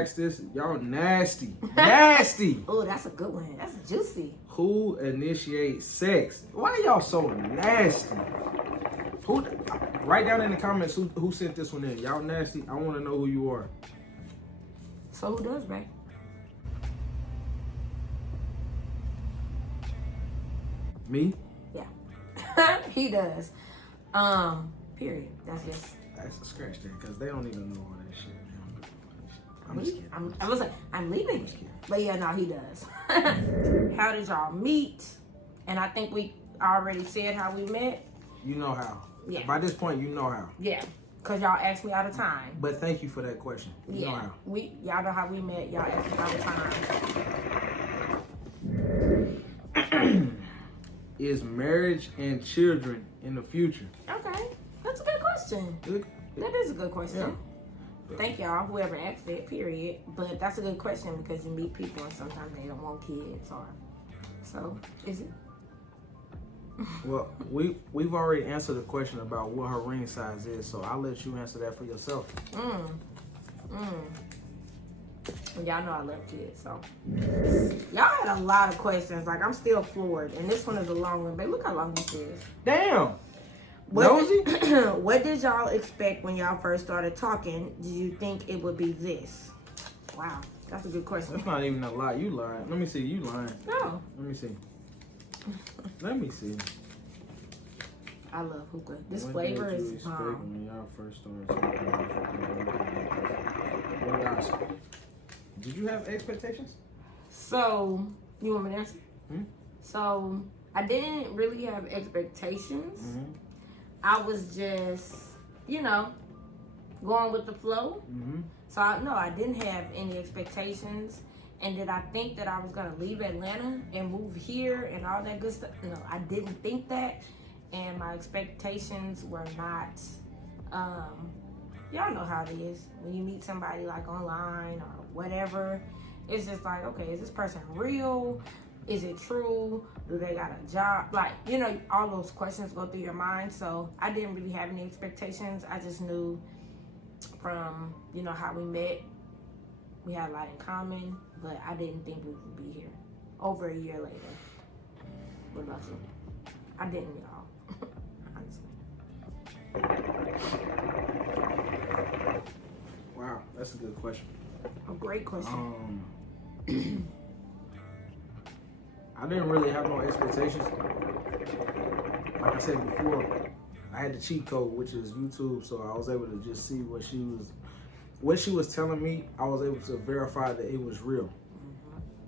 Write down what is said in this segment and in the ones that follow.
ask this. Y'all nasty. Nasty. Oh, that's a good one. That's juicy. Who initiates sex? Why y'all so nasty? Who? Write down in the comments who sent this one in. Y'all nasty. I want to know who you are. So who does, babe? Me? Yeah. He does. Period. That's just. That's a scratch there, because they don't even know all that shit. I'm just kidding. I was like, I'm leaving. But yeah, no, he does. How did y'all meet? And I think we already said how we met. You know how. Yeah. By this point, you know how. Yeah. Because y'all ask me all the time. But thank you for that question. You know how. Y'all know how we met. Y'all ask me all the time. Is marriage and children in the future? Okay. That's a good question. That is a good question. Yeah. Thank y'all, whoever asked it, period. But that's a good question because you meet people and sometimes they don't want kids or so. Is it? Well, we've already answered the question about what her ring size is, so I'll let you answer that for yourself. Y'all know I love kids, so y'all had a lot of questions. Like, I'm still floored, and this one is a long one. But look how long this is. Damn. What did y'all expect when y'all first started talking? Did you think it would be this? Wow, that's a good question. That's not even a lie. You lied. Let me see. You lying. No. Let me see. Let me see. I love hookah. This flavor is bomb. When y'all first started talking, did you have expectations? So, you want me to answer? So, I didn't really have expectations. I was just, going with the flow. So, I didn't have any expectations. And did I think that I was going to leave Atlanta and move here and all that good stuff? No, I didn't think that. And my expectations were not, y'all know how it is. When you meet somebody like online or whatever, it's just like, okay, is this person real? Is it true? Do they got a job? Like, all those questions go through your mind. So I didn't really have any expectations. I just knew from, how we met, we had a lot in common, but I didn't think we would be here over a year later. What about you? I didn't, y'all. Honestly. Wow, that's a good question. A great question. I didn't really have no expectations. Like I said before, I had the cheat code, which is YouTube, so I was able to just see what she was telling me. I was able to verify that it was real.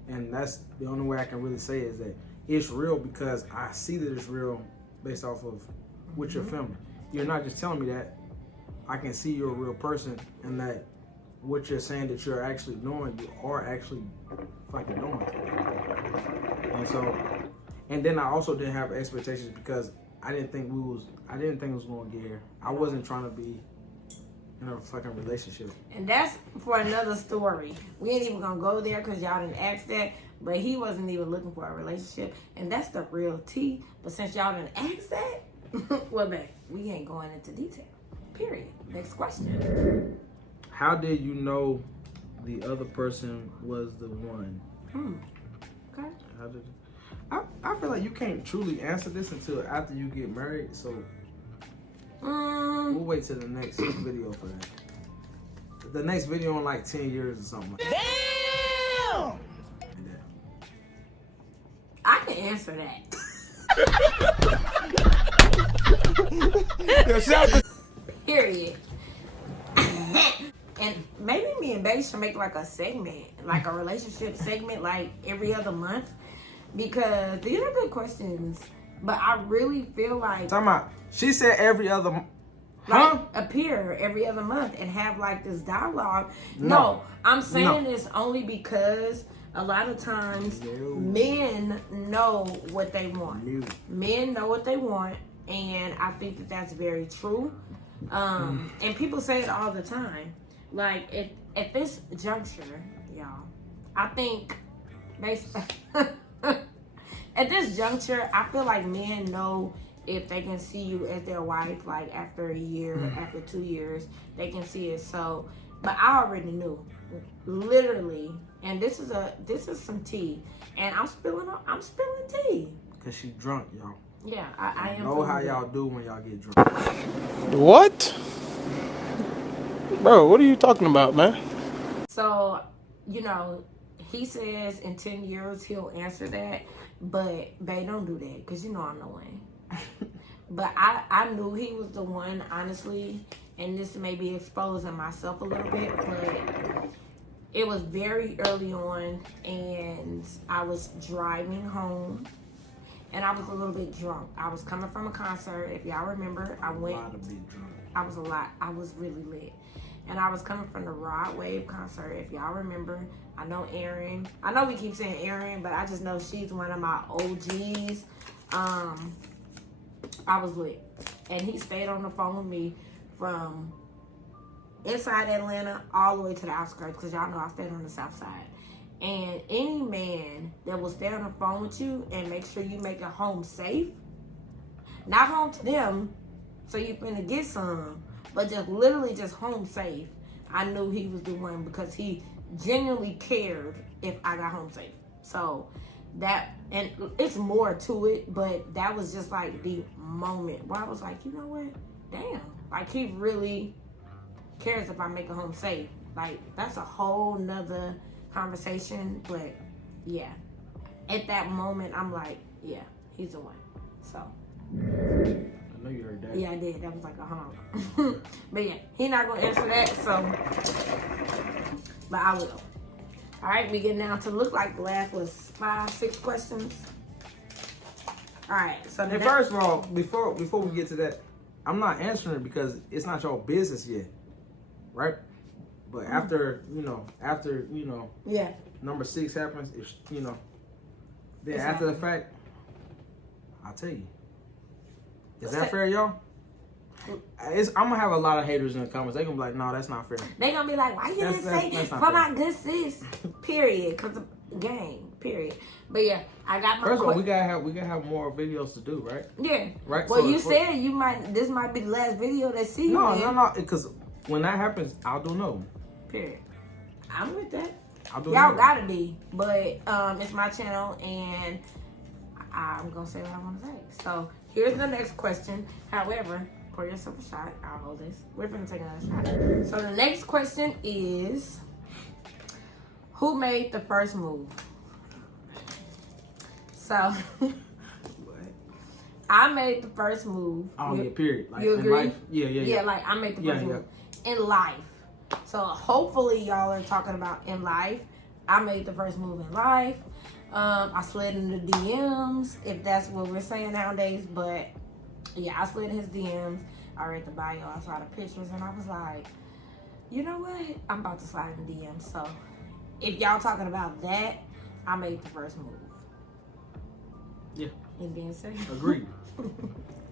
And that's the only way I can really say is that it's real because I see that it's real based off of what you're filming. You're not just telling me that. I can see you're a real person and that what you're saying that you're actually doing, you are actually fucking doing. And then I also didn't have expectations because I didn't think it was going to get here. I wasn't trying to be in a fucking relationship. And that's for another story. We ain't even gonna go there because y'all didn't ask that. But he wasn't even looking for a relationship, and that's the real tea. But since y'all didn't ask that, well, babe, we ain't going into detail. Period. Next question. How did you know the other person was the one? Okay. How did I feel like you can't truly answer this until after you get married, so we'll wait till the next video for that. The next video in like 10 years or something like that. Damn! I can answer that. Period. And maybe me and Bae should make like a segment, like a relationship segment, like every other month. Because these are good questions. But I really feel like... Talking about, she said every other month. Like, appear every other month and have like this dialogue. No, I'm saying this only because a lot of times men know what they want. Men know what they want, and I think that that's very true. And people say it all the time. Like, at this juncture, y'all, I think basically at this juncture, I feel like men know if they can see you as their wife, like after a year, after 2 years, they can see it. So, but I already knew. literally, and this is some tea, and I'm spilling tea. Cause she drunk, y'all. Yeah, I am. Know how y'all do when y'all get drunk. What? Bro, what are you talking about, man? So, you know, he says in 10 years he'll answer that, but babe, don't do that, because you know I'm the one. But I knew he was the one, honestly, and this may be exposing myself a little bit, but it was very early on, and I was driving home, and I was a little bit drunk. I was coming from a concert. If y'all remember, I went. A lot of big drunk. I was a lot. I was really lit. And I was coming from the Rod Wave concert. If y'all remember, I know Erin. I know we keep saying Erin, but I just know she's one of my OGs. I was lit. And he stayed on the phone with me from inside Atlanta all the way to the outskirts, because y'all know I stayed on the south side. And any man that will stay on the phone with you and make sure you make it home safe, not home to them, so you finna get some, but just literally just home safe, I knew he was the one, because he genuinely cared if I got home safe. So that, and it's more to it, but that was just like the moment where I was like, you know what? Damn. Like, he really cares if I make it home safe. Like, that's a whole nother conversation, but yeah. At that moment, I'm like, yeah, he's the one. So. I know you heard that. Yeah, I did. That was like a honk. But yeah, he not gonna answer that, so. But I will. All right, we get down to look like the last was 5, 6 questions. All right, so And first of all, before we get to that, I'm not answering it because it's not your business yet, right? But after yeah, number 6 happens, if then It's after happening. the fact, I'll tell you. Is that fair, y'all? I'm gonna have a lot of haters in the comments. They gonna be like, "No, that's not fair." they gonna be like, "Why you didn't say that's for not my fair. good sis?" Period, because the game. Period. But yeah, I got my. First of all, we gotta have more videos to do, right? Yeah. Right. Well, So you said this might be the last video they see. No, because when that happens, I'll do no. Period. I'm with that. I'll do Y'all no. gotta be, but it's my channel, and I'm gonna say what I want to say. So here's the next question. However, pour yourself a shot. I'll hold this. We're gonna take another shot. So the next question is, who made the first move? So I made the first move. Oh yeah, period. Like you in agree? life, yeah. Yeah, like I made the first move in life. So hopefully y'all are talking about in life. I made the first move in life. I slid in the DMs, if that's what we're saying nowadays. But yeah, I slid in his DMs. I read the bio, I saw the pictures, and I was like, you know what? I'm about to slide in the DMs. So if y'all talking about that, I made the first move. Yeah. And being said, Agreed.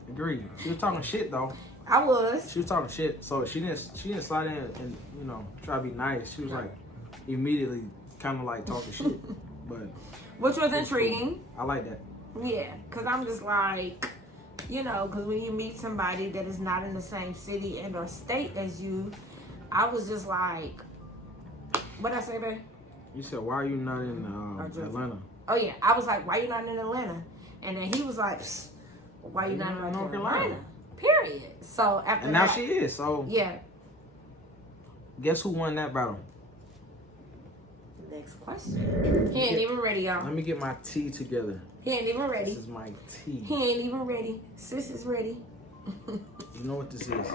Agreed. She was talking shit though. I was. She was talking shit, so she didn't slide in and try to be nice. She was like immediately kind of like talking shit, but Which was intriguing. Cool. I like that. Yeah, because I'm just like, because when you meet somebody that is not in the same city and or state as you, I was just like, what'd I say, babe? You said, why are you not in Atlanta? Oh, yeah. I was like, why you not in Atlanta? And then he was like, why you not in North Carolina? Period. So after and now she is. So yeah. Guess who won that battle? Next question. He ain't even ready, y'all. Let me get my tea together. He ain't even ready. This is my tea. He ain't even ready. Sis is ready. You know what this is.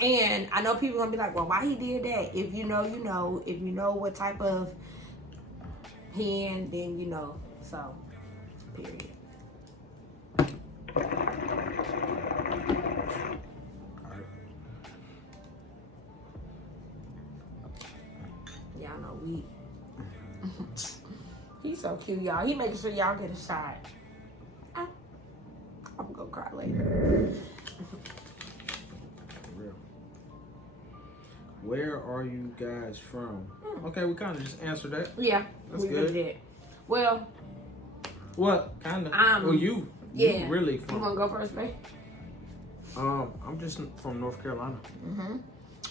And I know people gonna be like, well, why he did that? If you know, you know. If you know what type of hand, then you know. So, period. Y'all know we. He's so cute, y'all. He making sure y'all get a shot. I'm gonna cry later. Where are you guys from? Okay, we kind of just answered that. Yeah, that's we good. really did. Well, what kind of? Well, you yeah. really You from? wanna go first, babe? I'm just from North Carolina. Mm-hmm.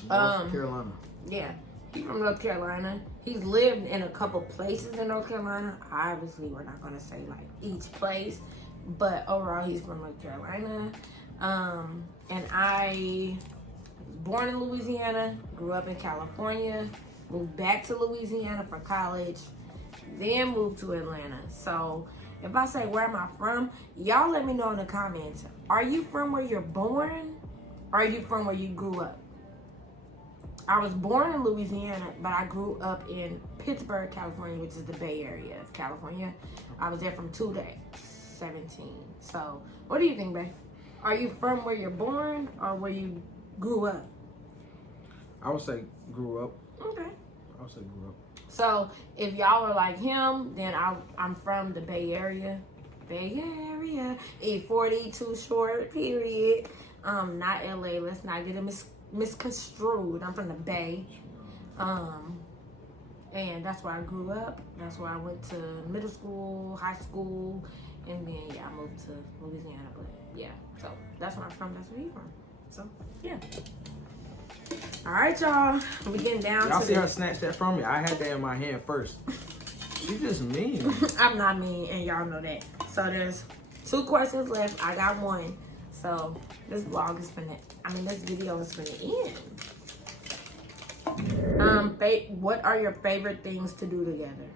North Carolina. Yeah, he's from North Carolina. He's lived in a couple places in North Carolina. Obviously, we're not gonna say like each place, but overall, he's from North Carolina. And I was born in Louisiana, grew up in California, moved back to Louisiana for college, then moved to Atlanta. So if I say where am I from, y'all let me know in the comments. Are you from where you're born? Or are you from where you grew up? I was born in Louisiana, but I grew up in Pittsburgh, California, which is the Bay Area of California. I was there from 2 to 17. So what do you think, babe? Are you from where you're born or where you grew up? I would say grew up. Okay. I would say grew up. So if y'all are like him, then I'm from the Bay Area. Bay Area. E40 too short, period. Not LA. Let's not get it misconstrued. I'm from the Bay. And that's where I grew up. That's where I went to middle school, high school, and then yeah, I moved to Louisiana. But yeah, so that's where I'm from. That's where he's from. So yeah. All right, y'all. We getting down y'all to see her snatch that from me. I had that in my hand first. She's just mean. I'm not mean, and y'all know that. So there's 2 questions left. I got 1. So this vlog is this video is finna end. What are your favorite things to do together?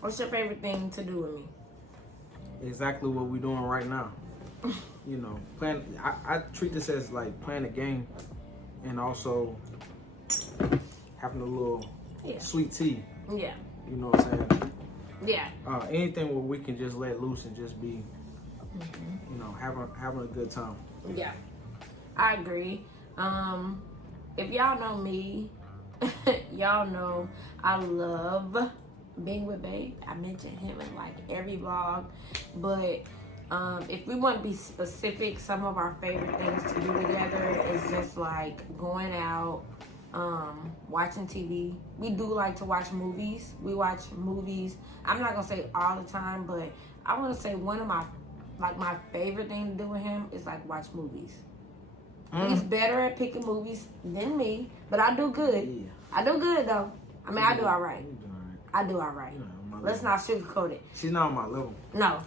What's your favorite thing to do with me? Exactly what we're doing right now. You know, I treat this as like playing a game and also having a little sweet tea. Yeah. You know what I'm saying? Yeah. Anything where we can just let loose and just be, you know, having a good time. Yeah. I agree. If y'all know me, y'all know I love being with Babe. I mention him in like every vlog, but if we want to be specific, some of our favorite things to do together is just like going out, watching TV. We do like to watch movies. We watch movies. I'm not gonna say all the time, but I want to say one of my favorite thing to do with him is like watch movies. He's better at picking movies than me, but I do good. Yeah. I do good though. I mean, I do all right. I do all right. Let's not sugarcoat it. She's not on my level. No.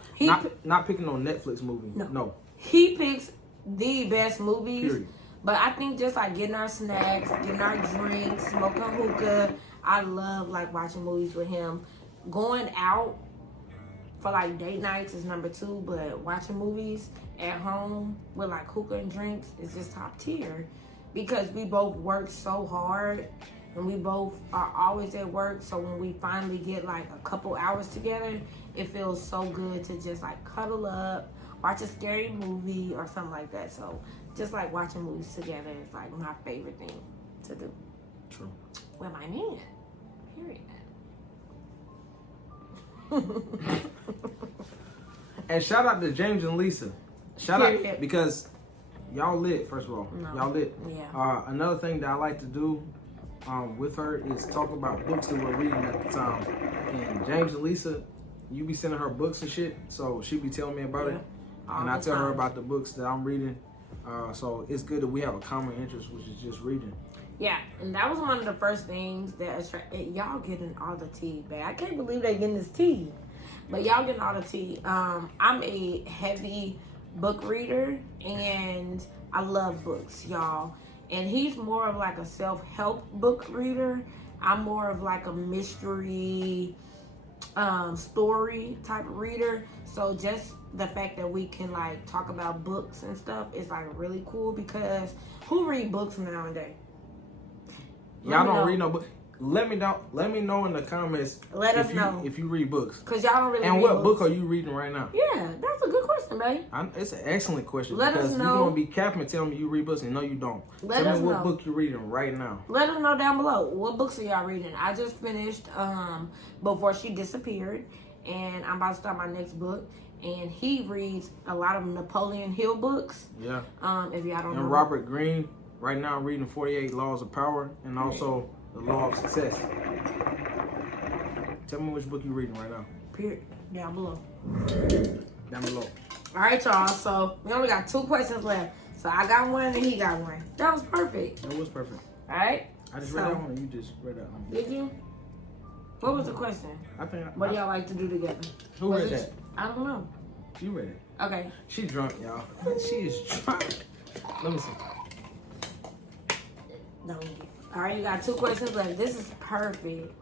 Not picking on Netflix movie. No. He picks the best movies. Period. But I think just like getting our snacks, getting our drinks, smoking hookah. I love like watching movies with him. Going out for like date nights is number 2, but watching movies at home with like hookah and drinks is just top tier because we both work so hard and we both are always at work. So when we finally get like a couple hours together, it feels so good to just like cuddle up, watch a scary movie or something like that. So just like watching movies together is like my favorite thing to do. True. With my man. Period. And shout out to James and Lisa. Shout out because y'all lit, first of all. No. Y'all lit. Yeah. Another thing that I like to do with her is talk about books that we're reading at the time. And James and Lisa, you be sending her books and shit, so she be telling me about it. And I tell her about the books that I'm reading. So it's good that we have a common interest, which is just reading. Yeah, and that was one of the first things that y'all getting all the tea, babe. I can't believe they getting this tea, but y'all getting all the tea. I'm a heavy book reader, and I love books, y'all. And he's more of like a self-help book reader. I'm more of like a mystery, story type of reader. So just the fact that we can like talk about books and stuff is like really cool because who read books nowadays? Y'all don't read no book. Let me know in the comments. Let us know if you read books. Cause y'all don't really. And read what books. book are you reading right now? Yeah, that's a good question, babe. It's an excellent question. Let us know. You're gonna be capping and telling me you read books and no, you don't. Tell me what book you're reading right now. Let us know down below. What books are y'all reading? I just finished Before She Disappeared, and I'm about to start my next book. And he reads a lot of Napoleon Hill books. Yeah. If y'all don't know. And Robert Greene. Right now, I'm reading 48 Laws of Power and also The Law of Success. Tell me which book you're reading right now. Period. Down below. Down below. All right, y'all. So we only got 2 questions left. So I got one and he got one. That was perfect. That was perfect. All right. I just read that one and you just read that one. Did you? What was the question? What do y'all like to do together? Who read that? I don't know. You read it. Okay. She drunk, y'all. She is drunk. Let me see. No. All right, you got 2 questions left. This is perfect.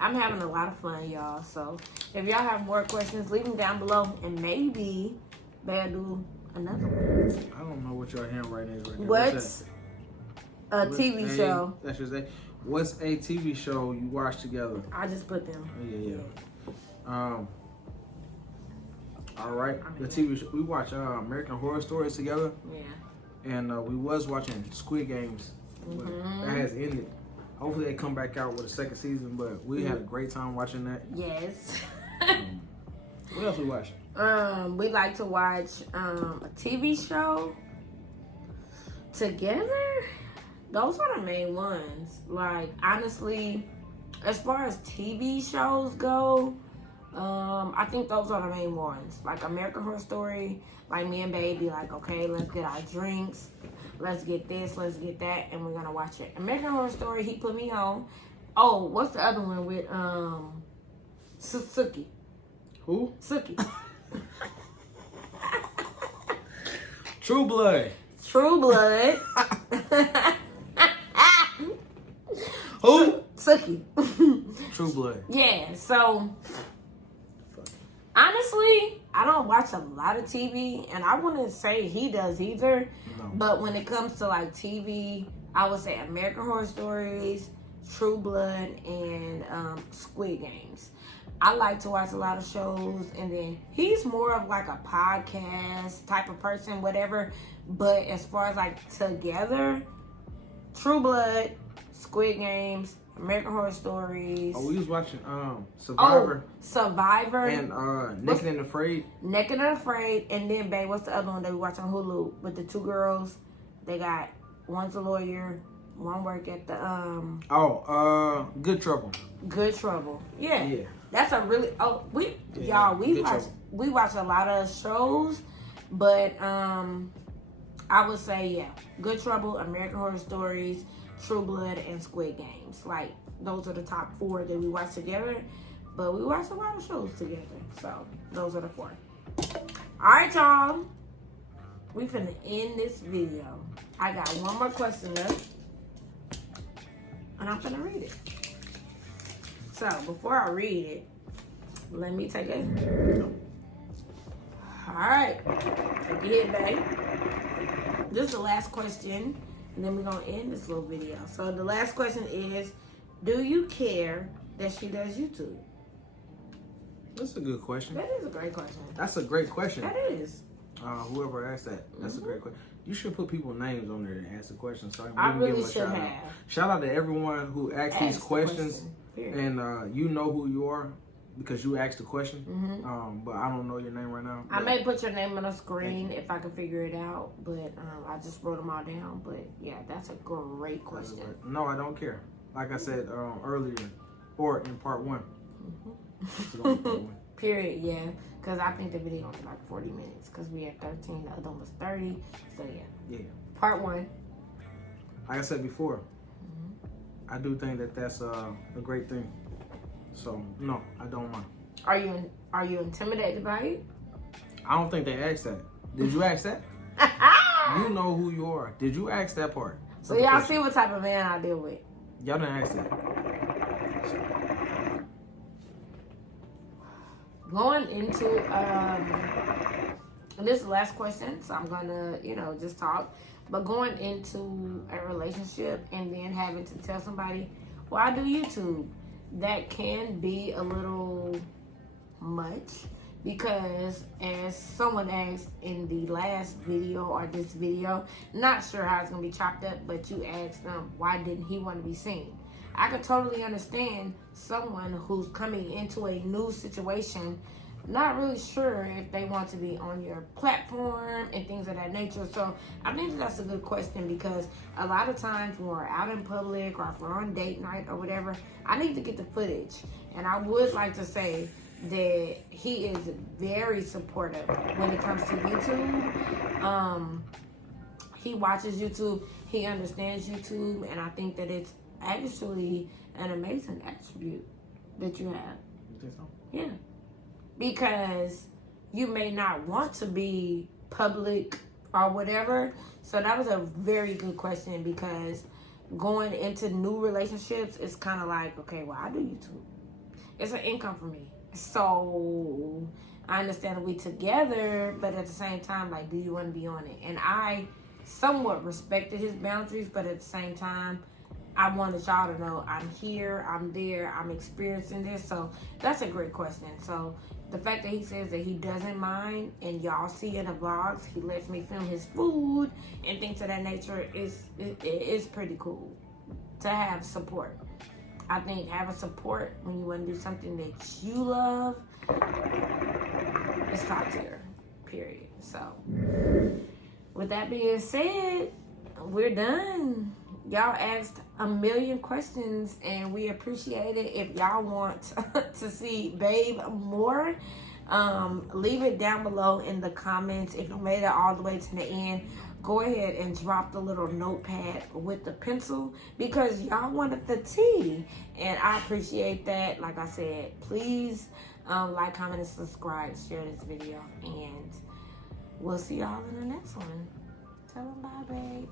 I'm having a lot of fun, y'all. So if y'all have more questions, leave them down below, and maybe they'll do another one. I don't know what your handwriting is right now. What's a TV show? That's just that. What's a TV show you watch together? I just put them. Yeah. All right. The TV show we watch American Horror Stories together. Yeah. And we was watching Squid Games, but that has ended. Hopefully they come back out with a 2nd season, but we had a great time watching that. Yes. What else we watch? We like to watch a TV show together. Those are the main ones. Like, honestly, as far as TV shows go, I think those are the main ones. Like American Horror Story, like me and baby, like, okay, let's get our drinks. Let's get this, let's get that, and we're gonna watch it. American Horror Story, he put me on. Oh, what's the other one with Suki? Who? Suki. True Blood. True Blood. Who? Suki. True Blood. Yeah, so honestly, I don't watch a lot of TV, and I wouldn't say he does either. No. But when it comes to like TV, I would say American Horror Stories, True Blood, and Squid Games. I like to watch a lot of shows, and then he's more of like a podcast type of person, whatever. But as far as like together, True Blood, Squid Games, American Horror Stories. Oh, we was watching Survivor. Oh, Survivor. And Naked and Afraid. Naked and Afraid. And then, babe, what's the other one that we watch on Hulu with the 2 girls? They got, one's a lawyer, one work at the Good Trouble. Good Trouble. Yeah. Yeah. That's a really we watch a lot of shows, but I would say, yeah, Good Trouble, American Horror Stories, True Blood, and Squid Games. Like, those are the top 4 that we watch together. But we watch a lot of shows together. So, those are the 4. Alright, y'all. We finna end this video. I got one more question left. And I'm finna read it. So, before I read it, let me take it. Alright. Take it in, babe. This is the last question. And then we're going to end this little video. So the last question is, do you care that she does YouTube? That's a good question. That is a great question. That's a great question. That is. Whoever asked that, that's a great question. You should put people's names on there to answer questions. So I really should have. Shout out to everyone who asked these questions. And you know who you are because you asked the question. But I don't know your name right now. I may put your name on the screen if I can figure it out. But I just wrote them all down. But yeah, that's a great question. No, I don't care. Like I said earlier, or in part 1. Period, yeah. Because I think the video was like 40 minutes. Because we had 13, the other one was 30. So yeah. Yeah. Part 1. Like I said before, I do think that that's a great thing. So no, I don't mind. Are you intimidated by it? I don't think they asked that. Did you ask that? You know who you are. Did you ask that part? So y'all see what type of man I deal with. Y'all didn't ask that. Going into this is the last question, so I'm gonna just talk. But going into a relationship and then having to tell somebody, well, I do YouTube, that can be a little much. Because as someone asked in the last video or this video, not sure how it's going to be chopped up, but you asked them, why didn't he want to be seen? I could totally understand someone who's coming into a new situation, not really sure if they want to be on your platform and things of that nature. So I think that's a good question, because a lot of times when we're out in public or if we're on date night or whatever, I need to get the footage. And I would like to say that he is very supportive when it comes to YouTube. He watches YouTube, he understands YouTube, and I think that it's actually an amazing attribute that you have. You think so? Yeah. Because you may not want to be public or whatever. So that was a very good question, because going into new relationships, it's kind of like, okay, well, I do YouTube. It's an income for me. So I understand that we together, but at the same time, like, do you want to be on it? And I somewhat respected his boundaries, but at the same time, I wanted y'all to know I'm here, I'm there, I'm experiencing this. So that's a great question. So the fact that he says that he doesn't mind, and y'all see in the vlogs, he lets me film his food and things of that nature, is pretty cool to have support. I think having support when you want to do something that you love is top tier, period. So with that being said, we're done. Y'all asked a million questions, and we appreciate it. If y'all want to see Babe more, leave it down below in the comments. If you made it all the way to the end, go ahead and drop the little notepad with the pencil, because y'all wanted the tea, and I appreciate that. Like I said, please like, comment, and subscribe. Share this video, and we'll see y'all in the next one. Tell them bye, babe.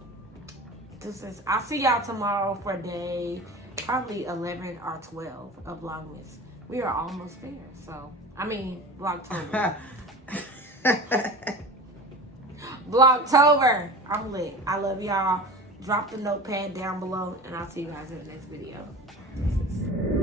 I'll see y'all tomorrow for day probably 11 or 12 of Vlogmas. We are almost there. So, I mean, Vlogtober. Vlogtober. I'm lit. I love y'all. Drop the notepad down below, and I'll see you guys in the next video.